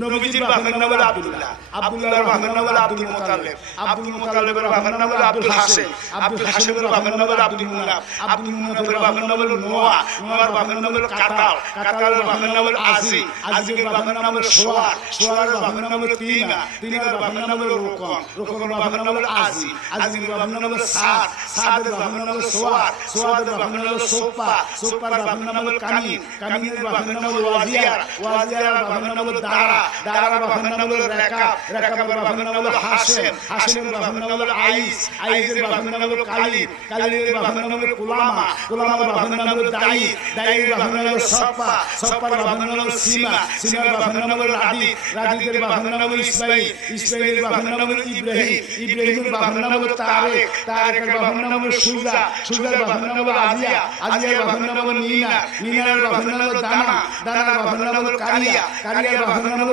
নবীজির বাপের নাম হলো আব্দুল্লাহ, আব্দুল্লাহর বাপের নাম হলো আব্দুল মুতাল্লিব, আব্দুল মুতাল্লিবের বাপের নাম হলো আব্দুল হাসেম, আব্দুল হাসেমের বাপের নাম হলো আব্দুল মুনাফ, আব্দুল মুনাফের বাপের নাম হলো নোয়া, নোয়ার বাপের নাম হলো কাতাল, কাতালের বাপের নাম হলো আজি, আজির বাপের নাম হলো সোয়ার, সোয়ারের বাপের নাম হলো তিনা, তিনার বাপের নাম হলো রোকন, রোকনের বাপের নাম হলো আজি, আজির বাপের নাম হলো সাদ, সাদের বাপের নাম হলো সোয়ার, সোয়াদের বাপের নাম হলো সোপ্পা, সোপ্পার বাপের নাম হলো কামিন, কামিনের বাপের নাম হলো ওয়াজিয়ার, ওয়াজিয়ার বাপের নাম হলো দারা, দারার বাপের নাম হলো রেকাব, রেকাবের বাপের নাম হলো হাশেম, হাশেমের বাপের নাম হলো আইস, আইসের বাপের নাম হলো কালিদ, কালিদের বাপের নাম হলো কুলামা, কুলামার বাপের নাম হলো দাই, দাইয়ের বাপের নাম হলো সপ্পা, সপ্পার বাপের নাম হলো সীমা, সীমার বাপের নাম হলো রাদি, রাদিদের বাপের নাম হলো ইসমাইল, ইসমাইলের বাপের নাম হলো ইব্রাহিম, ইব্রাহিমের বাপের নাম হলো তারেক, তারেকের বাপের নাম হলো সুজা, সুজার বাপের নাম হলো আজিয়া, আজিয়ার বাপের নাম হলো নিনা, নিনার বাপের নাম হলো দানা, দানার বাপের নাম হলো কারিয়া, কারিয়ার বাপের নাম হলো